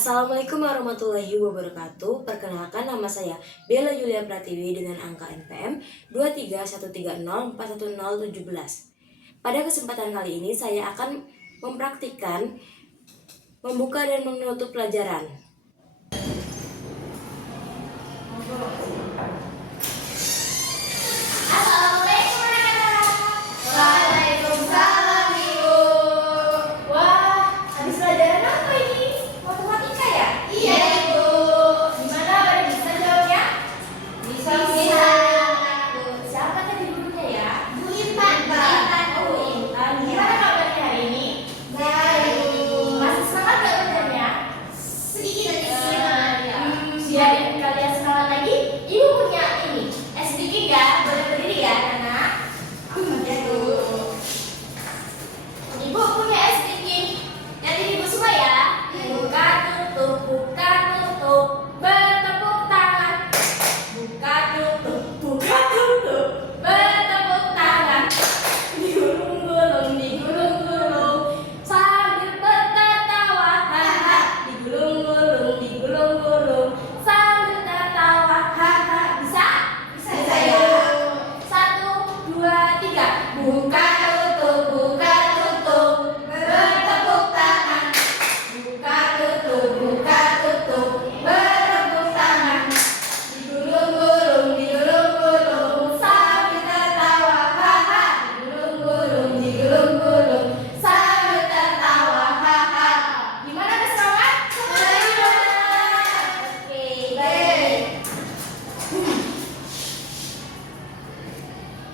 Assalamualaikum warahmatullahi wabarakatuh. Perkenalkan, nama saya Bella Yulia Pratiwi dengan angka NPM 23130411017. Pada kesempatan kali ini saya akan mempraktikkan membuka dan menutup pelajaran.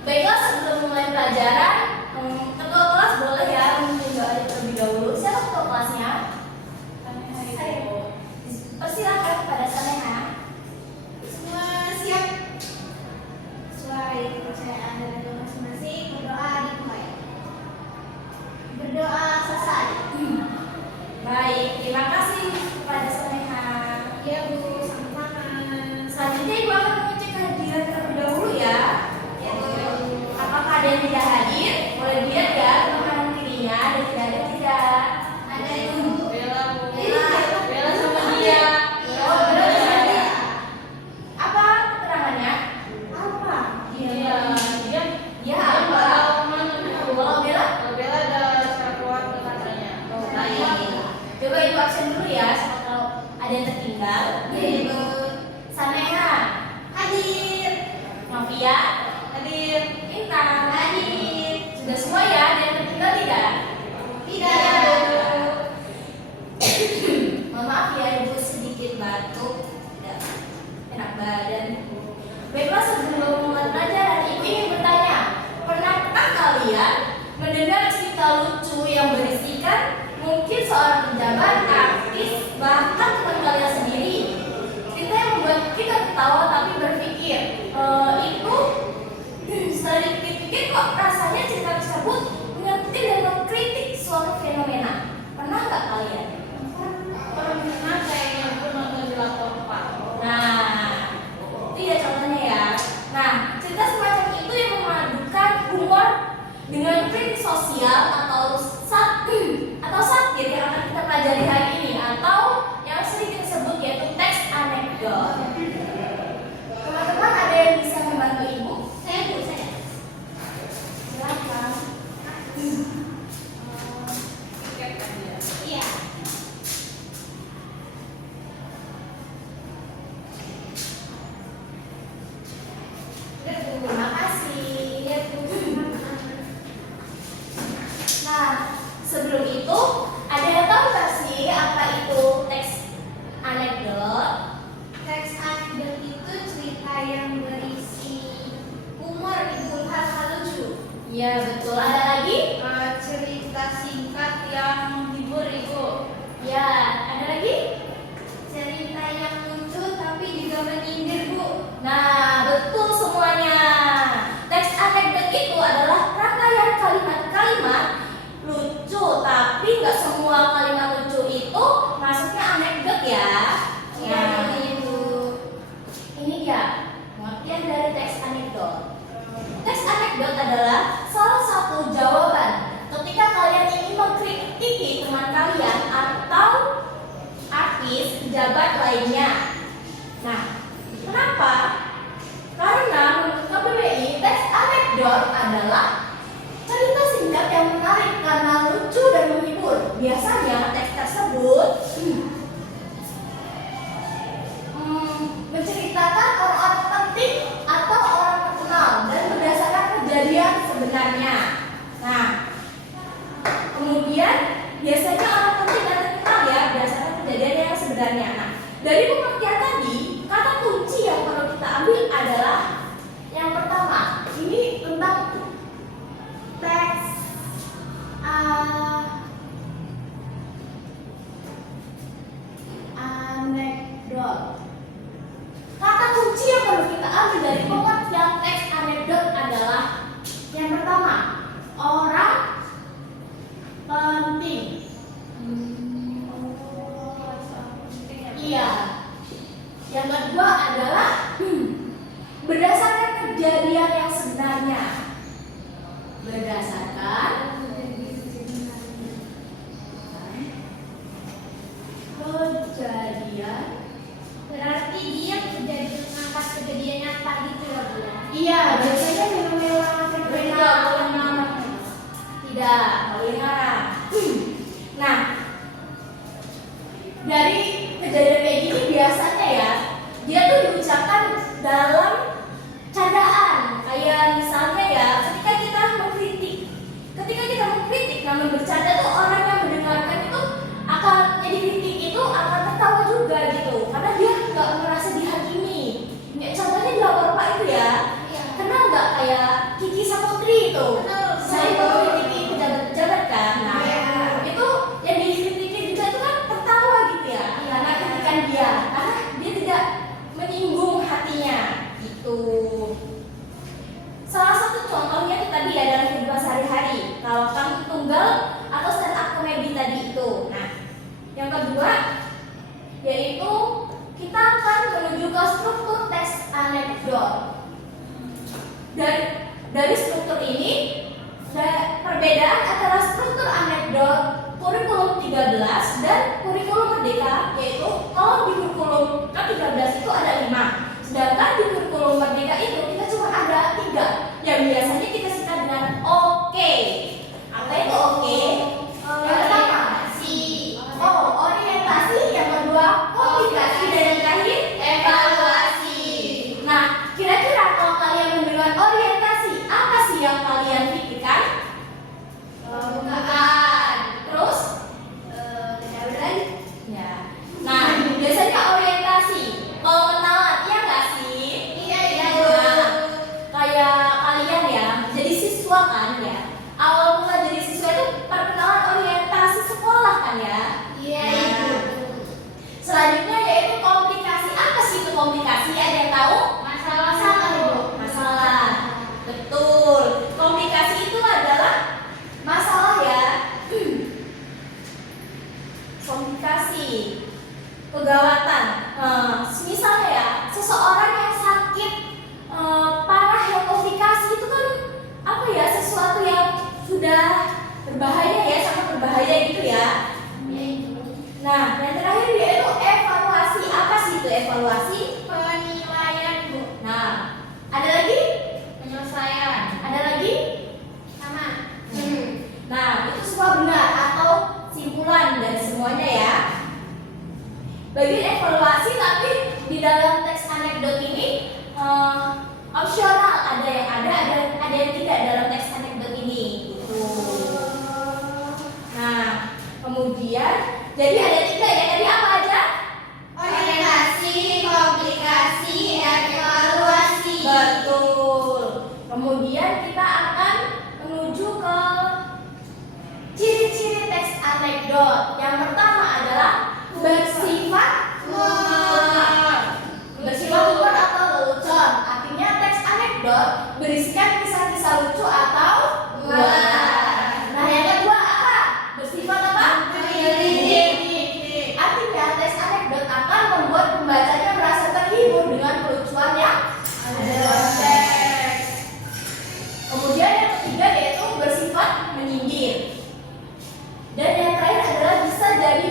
Baiklah, sebelum mulai pelajaran, ketua kelas boleh ya menunjukkan terlebih dahulu. Siapa ketua kelasnya? Persilakan kepada Saneha. Semua siap? Sesuai kepercayaan dan agama masing-masing, berdoa dimulai. Berdoa selesai. Baik, terima kasih kepada Saneha. Ya Bu, sama-sama. Selanjutnya Ibu akan mengecek kehadiran terlebih dahulu ya. Apakah ada yang tidak hadir? Boleh dilihat ya teman kanan kirinya, ada tidak ada tidak. Ada Ibu. Bella sama dia. Oh, Bella sama dia. Apa keterangannya? Apa? Dia apa? Kalau Bella ada cara keluar ke kamarnya. baik. Coba Ibu absen dulu ya, siapa tahu ada yang tertinggal. Ya Ibu. Saneha, Hadir. Novia, Hadir. Intan, Hadir. sudah semua ya, ada yang tertinggal tidak? Tidak. Mohon maaf ya, Ibu sedikit batuk, tidak enak badan. Baiklah, sebelum mulai pelajaran, Ibu ingin bertanya, pernahkah kalian mendengar cerita lucu yang berisikan mungkin seorang pejabat, artis, bahkan teman kalian sendiri? Cerita yang membuat kita ketawa tapi berpikir, itu setelah dipikir-pikir kok rasanya cerita tersebut mengerti dan mengkritik suatu fenomena. Pernah nggak kalian? Pernah kayaknya aku nonton di laptop Pak. Nah, itu ya contohnya ya. Nah, cerita semacam itu yang memadukan humor dengan kritik sosial atau satir yang akan kita pelajari hari ini, atau yang sering kita sebut yaitu teks anekdot. Teman-teman ada yang bisa membantu Ibu? Saya Bu, saya. Silakan. Tiket kan dia. Iya. Terima kasih. Ya Bu. Nah, sebelum itu, ada yang tahu nggak sih apa itu teks anekdot? Teks anekdot itu cerita yang berisi humor, Ibu, hal-hal lucu. Ya betul. Ada lagi? Cerita singkat yang menghibur Ibu. Ya, ada lagi? Cerita yang lucu tapi juga menyindir, Bu. Nah, betul semuanya. Teks anekdot itu adalah rangkaian kalimat-kalimat lucu, tapi nggak semua kalimat lucu itu masuknya anekdot ya. Iya, Nah, Ibu. ini dia pengertian dari teks anekdot. Teks anekdot adalah salah satu Kemudian biasanya orang penting dan terkenal ya berdasarkan kejadian yang sebenarnya. Nah, dari pengertian tadi, kata kunci yang perlu kita ambil adalah yang pertama, ini tentang Teks anekdot. Kata kunci yang perlu kita ambil dari pengertian teks anekdot adalah yang pertama, orang penting. Iya. Yang kedua adalah berdasarkan kejadian yang sebenarnya. Berdasarkan kejadian. berarti dia mengangkat kejadian nyata gitu loh Bu. Iya, biasanya fenomena tidak boleh ngarang. Nah, dari kejadian kayak gini biasanya ya, dia tuh diucapkan dalam candaan. Kayak misalnya ya, ketika kita mengkritik, namun bercanda tuh orang yang mendengarkan itu akan dikritik itu akan tertawa juga gitu, karena dia nggak merasa dihakimi. Ya, contohnya di Bapak itu ya, kenal nggak kayak Kiki Saputri itu? Saya mengkritiki pejabat-pejabat kan. Nah, itu yang dikritiki juga itu kan tertawa gitu ya, karena kritikan dia, karena dia tidak menyinggung hatinya gitu. Salah satu contohnya itu tadi ya dalam kehidupan sehari-hari, kalau panggung tunggal atau stand up comedy tadi itu. Nah, yang kedua yaitu kita akan menuju ke struktur teks anekdot. Dari struktur ini, perbedaan antara struktur anekdot kurikulum 13 dan kurikulum merdeka, yaitu kalau di kurikulum ke-13 itu ada 5, sedangkan di kurikulum merdeka itu kita cuma ada 3, yang biasanya kita singkat dengan oke. Apa itu oke? Yang pertama orientasi, yang kedua komunikasi, dan yang terakhir evaluasi. Nah, kira-kira kalau kalian mendengar orientasi, apa sih yang kalian pikirkan? Bukan. Terus? Ya. Nah, biasanya orientasi, pengenalan, iya nggak sih? Iya. Nah, kayak kalian ya, jadi siswa kan ya. Awal mula jadi siswa itu perkenalan orientasi sekolah kan ya. Iya. Nah, selanjutnya yaitu komunikasi. Apa sih itu komunikasi? Ada yang tahu? Masalah Ibu. Masalah. Betul. Komunikasi itu adalah masalah ya. Komunikasi, kegawatan. Misalnya ya, seseorang yang sakit parah, yang komunikasi itu kan apa ya, sesuatu yang sudah berbahaya ya, sangat berbahaya gitu ya. Nah, yang terakhir yaitu evaluasi. Apa sih itu evaluasi? Penilaian Bu. Nah, ada lagi? Penyelesaian. Ada lagi? Sama. Nah, itu semua benar atau simpulan dari semuanya ya. Bagian evaluasi tapi di dalam teks anekdot ini opsional, ada yang ada yang tidak dalam teks anekdot ini gitu. Nah, kemudian jadi ada 3 ya, tadi apa aja? Orientasi, komunikasi, evaluasi. Betul. Kemudian kita akan menuju ke ciri-ciri teks anekdot. Yang pertama adalah bersifat humor. Bersifat humor atau lelucon. Artinya teks anekdot berisikan kisah-kisah lucu atau humor. Nah, yang kedua apa? Bersifat apa? Mendidik. Artinya teks anekdot akan membuat pembacanya merasa terhibur dengan kelucuan yang ada dalam teks. Kemudian yang ketiga yaitu bersifat menyindir. Dan yang terakhir adalah bisa jadi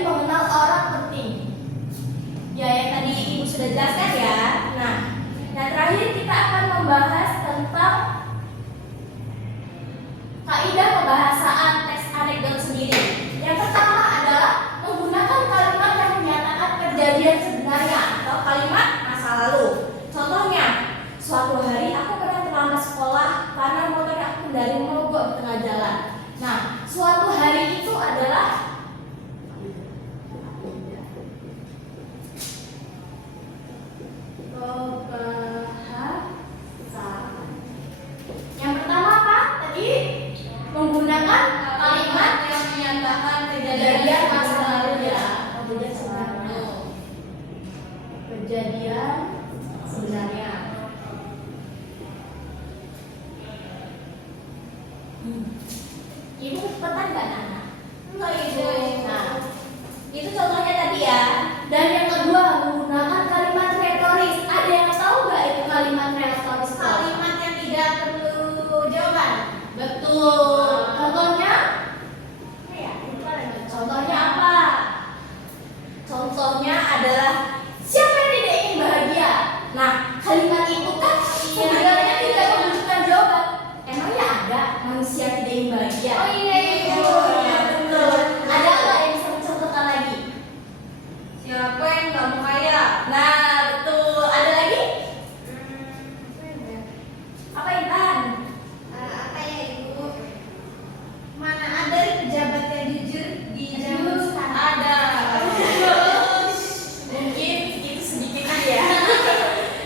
hari itu adalah kebahasaan. Yang pertama apa? Tadi menggunakan kalimat yang menyatakan kejadian masa lalu ya. Kejadian sebenarnya. Ibu cepetan nggak Nana? Enggak ibu. Nah, itu contohnya tadi ya. Dan yang kedua menggunakan kalimat retoris. Ada yang tahu nggak itu kalimat retoris? Kalimat yang tidak perlu jawaban. Betul. Contohnya? Ya, itu lagi. Contohnya apa? Contohnya adalah siapa yang tidak ingin bahagia? Nah, kalimat itu kan sebenarnya tidak menunjukkan jawaban. Emangnya ada manusia tidak ingin bahagia? Oh iya ibu. Ya, betul. Ada nggak yang bisa mencontohkan lagi? siapa yang nggak mau kaya? Nah, betul. Ada lagi? Hmm, Apa Intan? apa ya ibu? Mana ada pejabat yang jujur di zaman sekarang? Ada. Mungkin itu sedikit aja ya.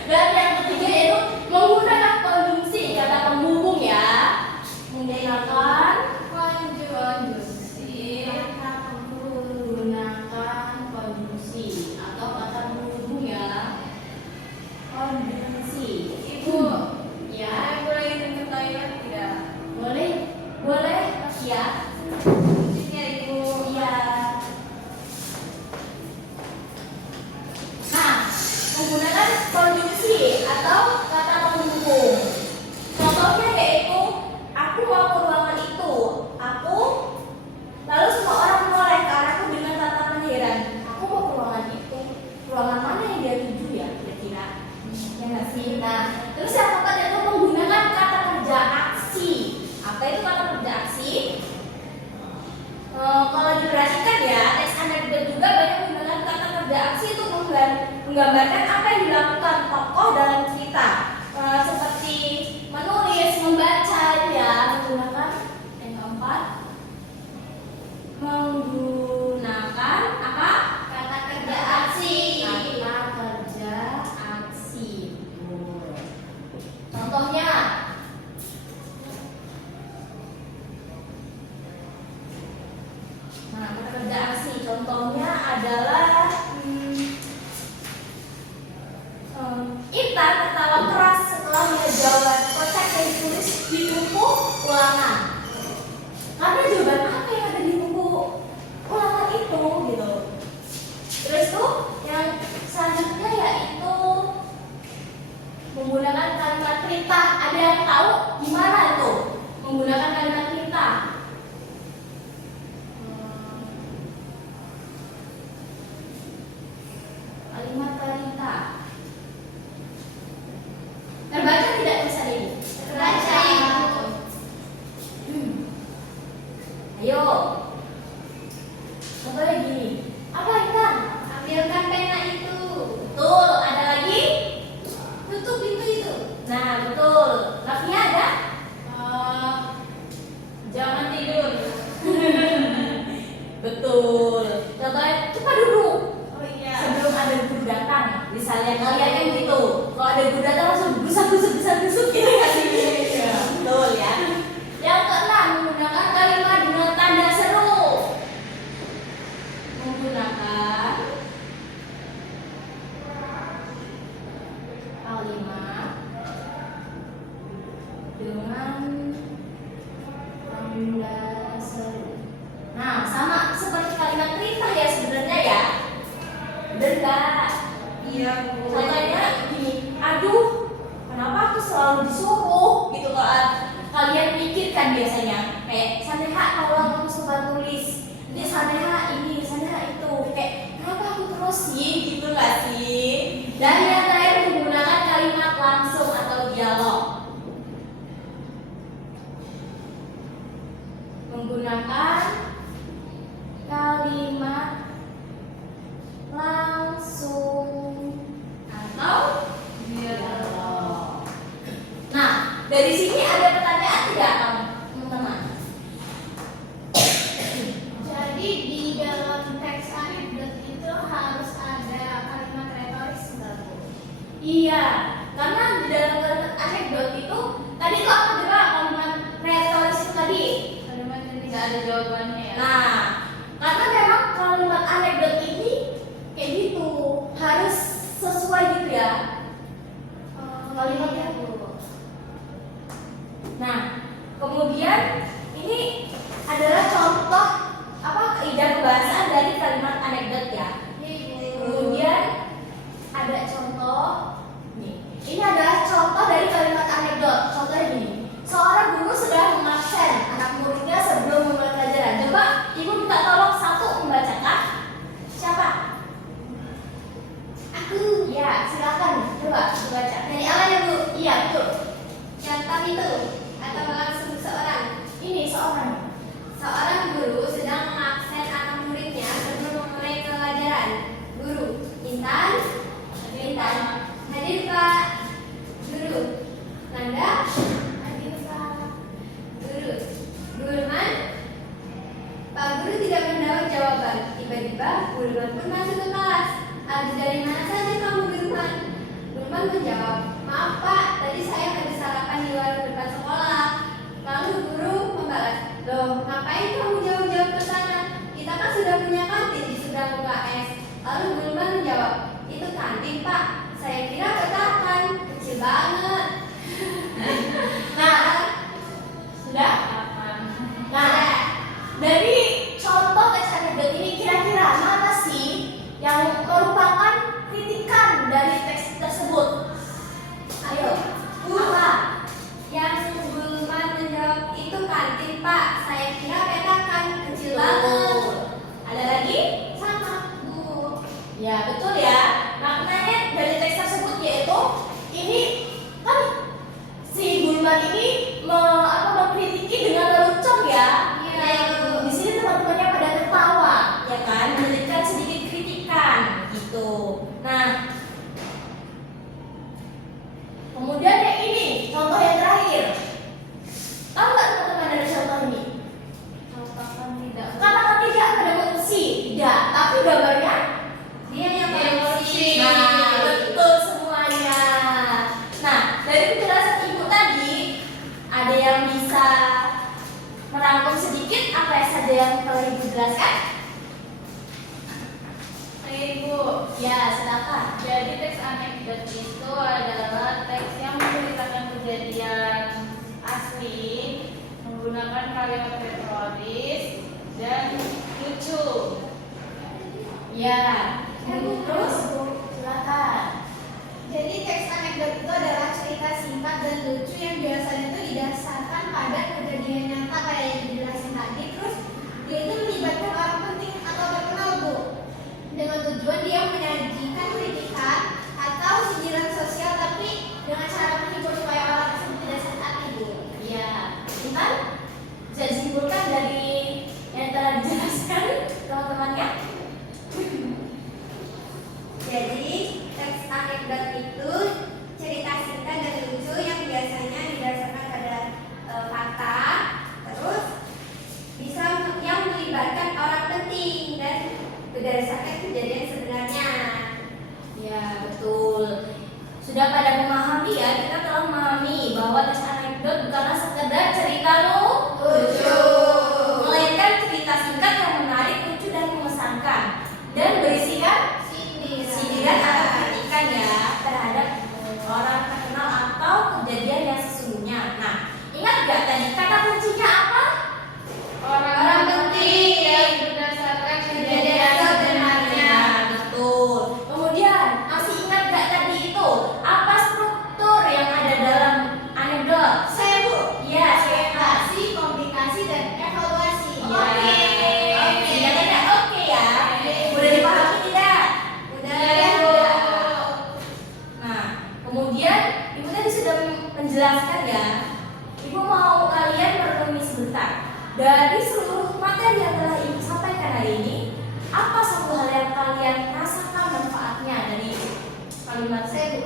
Dan yang ketiga yaitu menggunakan konjungsi kata penghubung ya. Menggunakan Konjungsi. menggunakan konjungsi atau kata penghubung ya. Konjungsi. Ibu, Ya, Saya boleh izin ke toilet tidak? boleh. Boleh. Ya. kuncinya ibu. Iya. Nah, menggunakan konjungsi atau kata penghubung. Contohnya yaitu aku mau ke ruangan itu. Aku lalu semua orang menoleh ke arahku dengan tatapan heran. Aku mau ke ruangan itu. Ruangan mana yang dia tuju ya kira-kira? Ya nggak sih? Nah, terus yang keempat itu menggunakan kata kerja aksi. Apa itu kata kerja aksi? Kalau diperhatikan ya, teks anekdot juga banyak menggunakan kata kerja aksi untuk menggambarkan apa yang dilakukan tokoh dalam cerita. Seperti menulis, membaca ya, menggunakan yang keempat menggunakan apa? Kata kerja aksi. Kata kerja aksi. Contohnya nah, kata kerja aksi contohnya adalah Intan tertawa keras setelah melihat jawaban kocak yang ditulis di buku ulangan. Karena jawaban apa yang ada di buku ulangan itu gitu. Terus tuh yang selanjutnya yaitu menggunakan kalimat perintah. Ada yang tahu gimana tuh menggunakan kalimat perintah? Kalimat perintah. Terbaca tidak tulisan ini? Terbaca, Ibu. Ayo. Contohnya gini. Apa Intan? Ambilkan pena itu. Betul. Ada lagi? Tutup pintu itu. Nah, betul. Lafnya ada? Jangan tidur. Betul. Contohnya cepat duduk. Oh iya. Sebelum ada guru datang. Misalnya kalian yang gitu. Kalau ada guru datang langsung busuk gitu nggak sih? Ya, betul ya. Yang keenam menggunakan kalimat dengan tanda seru. Menggunakan kalimat dengan tanda seru. Nah, sama seperti kalimat perintah ya sebenarnya ya. Bener nggak? Iya Bu. Contohnya gini, aduh, kenapa aku selalu disuruh gitu kan? Kalian pikirkan biasanya, kayak Saneha tolong aku coba tulis, ini Saneha ini, Saneha itu, kayak kenapa aku terus sih, gitu nggak sih? Dan yang terakhir menggunakan kalimat langsung atau dialog. Menggunakan kalimat langsung atau dialog. Nah, dari sini ada pertanyaan tidak teman-teman? Jadi di dalam teks anekdot itu harus ada kalimat retoris enggak, Bu? Iya, karena di dalam kalimat anekdot itu tadi tuh apa juga kalimat retoris itu tadi? Kalimat yang tidak ada jawabannya ya. Nah, karena memang kalimat anekdot ini kayak gitu harus sesuai gitu ya kalimatnya. Nah, kemudian ini adalah contoh apa kaidah pembahasan dari kalimat anekdot ya. Kemudian ada contoh nih. Ini adalah contoh dari kalimat anekdot. Contohnya gini. Seorang guru sedang mengabsen anak muridnya sebelum memulai pelajaran. Coba ibu minta tolong satu membacakan. Siapa? Aku. Ya, silakan. Coba dibaca. Dari awal ya, Bu? Iya, betul. Contoh itu atau langsung seorang. Ini seorang. Seorang guru sedang mengabsen anak muridnya sebelum memulai pelajaran. Guru, Intan, Intan, hadir Pak. Guru, Nanda, hadir Pak. Guru, Gulman. Pak Guru tidak mendapat jawaban. Tiba-tiba Gulman pun masuk ke kelas. Habis dari mana saja kamu, Gulman? Gulman menjawab, maaf Pak, tadi saya habis sarapan di warung depan sekolah. Lalu guru membalas, loh ngapain kamu jauh-jauh ke sana? Kita kan sudah punya kantin di seberang UKS. Lalu Gulman menjawab, itu kantin Pak, saya kira petakan, kecil banget. Nah, sudah? Nah, dari contoh teks anekdot ini kira-kira mana sih yang merupakan kritikan dari teks tersebut? Ayo, apa? Yang Gulman menjawab, itu kantin Pak, saya kira petakan, kecil banget. Ada lagi? Sama Bu. Ya, betul ya. Maknanya dari teks tersebut yaitu ini kan si Gulman ini mengkritiki dengan lelucon ya. Iya. Di sini teman-temannya pada tertawa, ya kan? Memberikan sedikit kritikan gitu. Nah, kemudian yang ini contoh yang terakhir. Tahu nggak teman-teman dari contoh ini? Katakan tidak. Katakan tidak pada korupsi, tidak. Tapi gambarnya Dia yang Dia korupsi. nah, betul semuanya. Nah, dari penjelasan ibu tadi, ada yang bisa merangkum sedikit apa saja yang telah ibu jelaskan? Ayo Ibu. Ya, silakan. Jadi teks anekdot itu adalah teks yang menceritakan kejadian asli menggunakan kalimat retoris dan lucu. Ya, Terus, silakan. jadi teks anekdot itu adalah cerita singkat dan lucu yang biasanya itu didasarkan pada kejadian nyata kayak yang dijelasin tadi. Terus dia itu melibatkan orang penting atau terkenal, Bu, dengan tujuan dia menyajikan kritikan atau sindiran sosial tapi dengan cara menghibur supaya orang tersebut tidak sakit hati, Bu. Ya, Intan bisa disimpulkan dari yang telah dijelaskan teman-temannya? Jadi teks anekdot itu cerita singkat dan lucu yang biasanya didasarkan pada fakta, terus bisa yang melibatkan orang penting dan berdasarkan kejadian sebenarnya. Ya, betul. Sudah pada memahami ya, kita telah memahami bahwa teks anekdot bukanlah sekedar cerita lucu, melainkan cerita singkat yang menarik, lucu dan mengesankan dan berisikan sindiran atau kritikan ya terhadap orang terkenal atau kejadian yang sesungguhnya. Nah, ingat gak tadi kata kuncinya apa? Orang penting yang berdasarkan kejadian sebenarnya. Betul. Kemudian masih ingat gak tadi itu apa struktur yang ada dalam anekdot? Saya, Bu. Iya, Orientasi, komplikasi, dan evaluasi. Ya. Oke. Ya, tidak oke ya. Udah dipahami tidak? Udah Iya, ya, Bu. Bu. Nah, kemudian ibu tadi sudah menjelaskan ya. Ibu mau kalian merenungi sebentar. Dari seluruh materi yang telah ibu sampaikan hari ini, apa satu hal yang kalian rasakan manfaatnya dari kalimat Saya, Bu.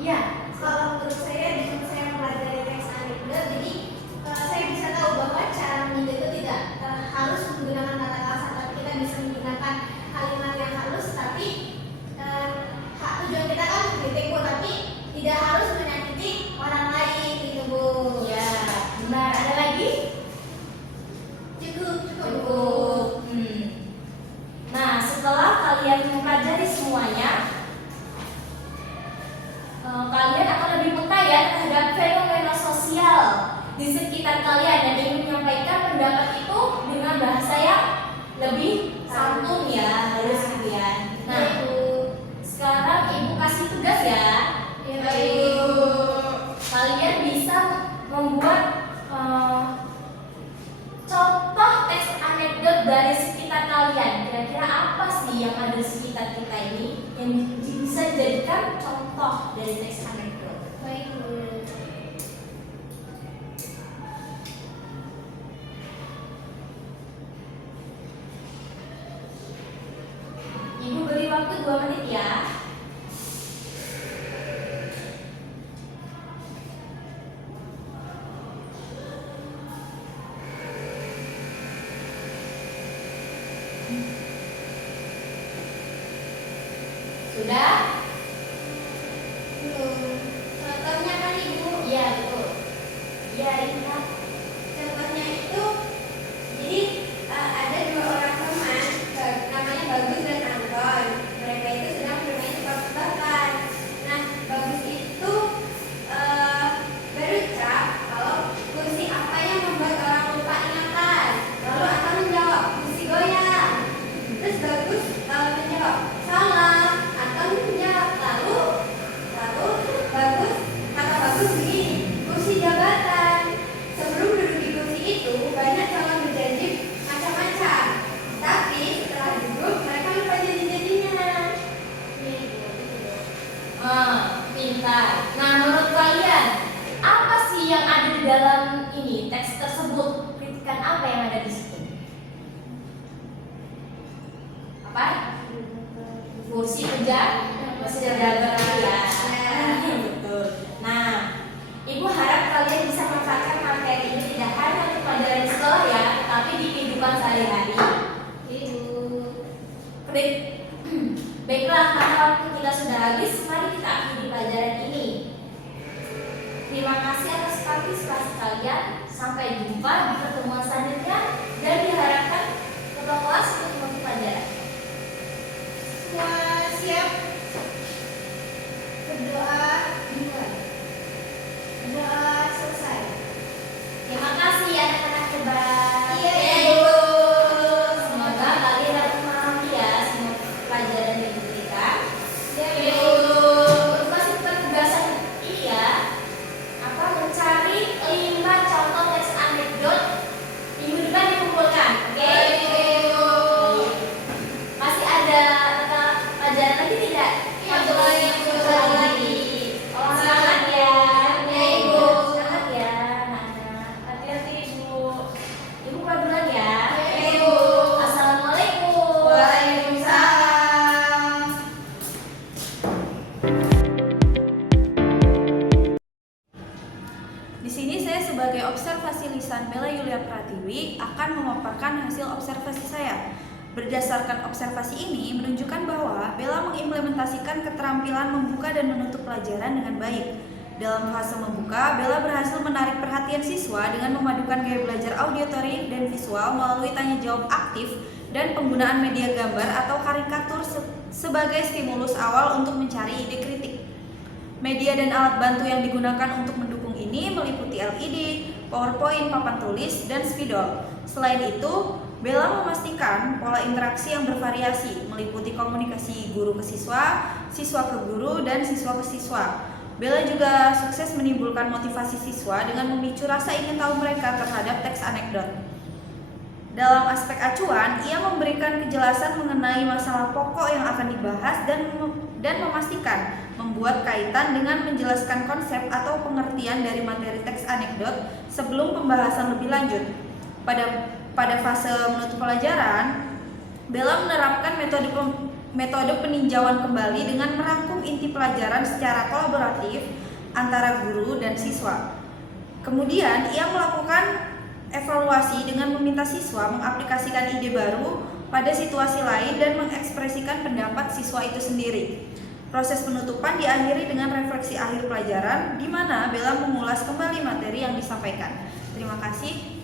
Iya. Kalau menurut saya dengan saya mempelajari teks anekdot, jadi saya bisa tahu bahwa cara menyindir itu tidak harus menggunakan kata-kata dari sekitar kalian. Kira-kira apa sih yang ada di sekitar kita ini yang bisa dijadikan contoh dari teks anekdot? Baik, Guru. Ibu beri waktu 2 menit ya. Sudah? Belum. Contohnya kan Ibu. Iya, betul. Iya, ini Kak. Contohnya itu, jadi ada 2 orang teman, namanya Bagus dan Anton. Mereka itu sedang bermain tebak-tebakan. Nah, Bagus itu berucap kalau kursi apa yang membuat orang lupa ingatan. Lalu Anton menjawab, kursi goyang. Terus Bagus menjawab, salah. Anton menjawab, lalu Bagus begini, kursi jabatan. Sebelum duduk di kursi itu, banyak calon berjanji macam-macam. Tapi setelah duduk, mereka lupa janji-janjinya. Pintar. Nah, menurut kalian, apa sih yang ada di dalam ini teks tersebut? Kritikan apa yang ada di situ? Apa? Kursi pejabat ya. Betul. Nah, Ibu harap kalian bisa memanfaatkan materi ini tidak hanya untuk pelajaran di sekolah ya, tapi di kehidupan sehari-hari. Ibu. Baiklah, karena waktu kita sudah habis, mari kita akhiri pelajaran ini. Terima kasih atas partisipasi kalian. Sampai jumpa di pertemuan selanjutnya dan diharapkan ketua kelas untuk menutup pelajaran. Semua siap? Berdoa dimulai. Berdoa selesai. Terima kasih anak-anak hebat. Iya, Ibu. Semoga kalian dapat memahami ya semua pelajaran yang diberikan. Iya, Ibu. Masih petugasan ini ya. Mencari 5 contoh teks anekdot minggu depan dikumpulkan. Oke? Masih ada pelajaran lagi tidak? Iya, boleh. Satu lagi. Oh, semangat ya. Ya, Ibu. Semangat ya, anak-anak. Hati-hati, Ibu. Ibu keluar duluan ya. Ya, Ibu. Assalamualaikum. Waalaikumsalam. Di sini saya sebagai observasi lisan Bella Yulia Pratiwi akan memaparkan hasil observasi saya. Berdasarkan observasi ini menunjukkan bahwa Bella mengimplementasikan keterampilan membuka dan menutup pelajaran dengan baik. Dalam fase membuka, Bella berhasil menarik perhatian siswa dengan memadukan gaya belajar auditory dan visual melalui tanya jawab aktif dan penggunaan media gambar atau karikatur sebagai stimulus awal untuk mencari ide kritik. Media dan alat bantu yang digunakan untuk mendukung ini meliputi LED, PowerPoint, papan tulis, dan spidol. Selain itu, Bella memastikan pola interaksi yang bervariasi, meliputi komunikasi guru ke siswa, siswa ke guru, dan siswa ke siswa. Bella juga sukses menimbulkan motivasi siswa dengan memicu rasa ingin tahu mereka terhadap teks anekdot. Dalam aspek acuan, ia memberikan kejelasan mengenai masalah pokok yang akan dibahas dan memastikan membuat kaitan dengan menjelaskan konsep atau pengertian dari materi teks anekdot sebelum pembahasan lebih lanjut. Pada fase menutup pelajaran, Bella menerapkan metode peninjauan kembali dengan merangkum inti pelajaran secara kolaboratif antara guru dan siswa. Kemudian, ia melakukan evaluasi dengan meminta siswa mengaplikasikan ide baru pada situasi lain dan mengekspresikan pendapat siswa itu sendiri. Proses penutupan diakhiri dengan refleksi akhir pelajaran di mana Bella mengulas kembali materi yang disampaikan. Terima kasih.